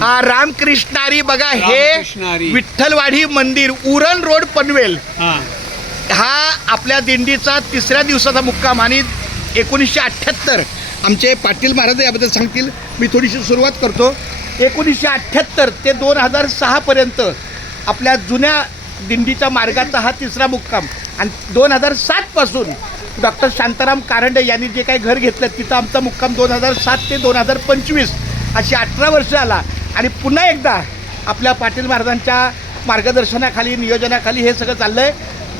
रामकृष्णारी बघा, रामकृष्णारी. हे विठ्ठलवाडी मंदिर, उरण रोड, पनवेल. हा आपल्या दिंडीचा 3ऱ्या दिवसाचा मुक्काम आणि 1978 आमचे पाटील महाराज याबद्दल सांगतील. मी थोडीशी सुरुवात करतो. 1978 ते 2006 पर्यंत आपल्या जुन्या दिंडीच्या मार्गाचा हा 3रा मुक्काम. आणि 2007 पासून डॉक्टर शांताराम कारंडे यांनी जे काही घर घेतलं तिथं आमचा मुक्काम 2007 ते 2025 अशी 18 वर्ष आला. आणि पुन्हा एकदा आपल्या पाटील महाराजांच्या मार्गदर्शनाखाली, नियोजनाखाली हे सगळं चाललंय.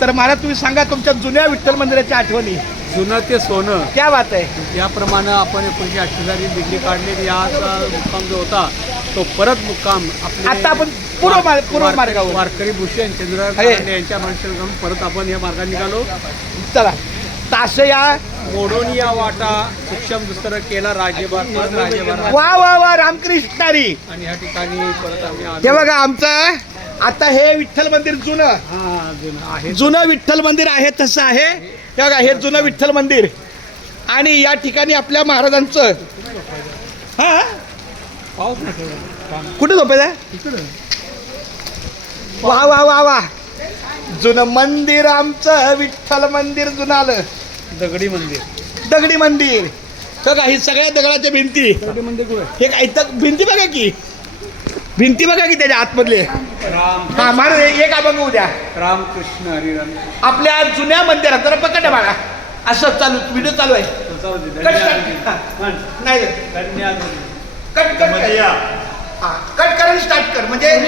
तर मला तुम्ही सांगा तुमच्या जुन्या विठ्ठल मंदिराच्या आठवणी. जुनं ते सोनं, क्या बात आहे. याप्रमाणे आपण 1978 दिंडी काढली. याचा मुक्काम जो होता तो परत मुक्काम आता आपण पूर्व मार्गावर वारकरी भूषण चंद्रकांत कारंडे यांच्या मार्गदर्शन करून परत आपण या मार्गाने निघालो. चला. तासया मोडोनी या वाटा सूक्ष्म दुस्तर केला राजेबार. वा वा वा, रामकृष्णारी. आणि या ठिकाणी परत आम्ही आलो. हे बघा आमचं आता हे विठ्ठल मंदिर जुनं आहे. जुनं विठ्ठल मंदिर आहे तसं आहे. हे बघा, हे जुनं विठ्ठल मंदिर. आणि या ठिकाणी आपल्या महाराजांचं कुठे झोपायचं. वा वा वा वा, जुनं मंदिर आमचं विठ्ठल मंदिर जुनं आलं. दगडी मंदिर. दगडी मंदिर. बघा ही सगळ्या दगडाच्या भिंती. दगडी मंदिर कुठे? हे काय इथं भिंती बघा की, भिंती बघा की त्याच्या आतमधले. हा महाराज एक अभंग उद्या रामकृष्ण हरिराम. आपल्या जुन्या मंदिरात जरा पकड बघा. असं चालू व्हिडिओ चालू आहे. नाही कट कट कट करा, स्टार्ट कर म्हणजे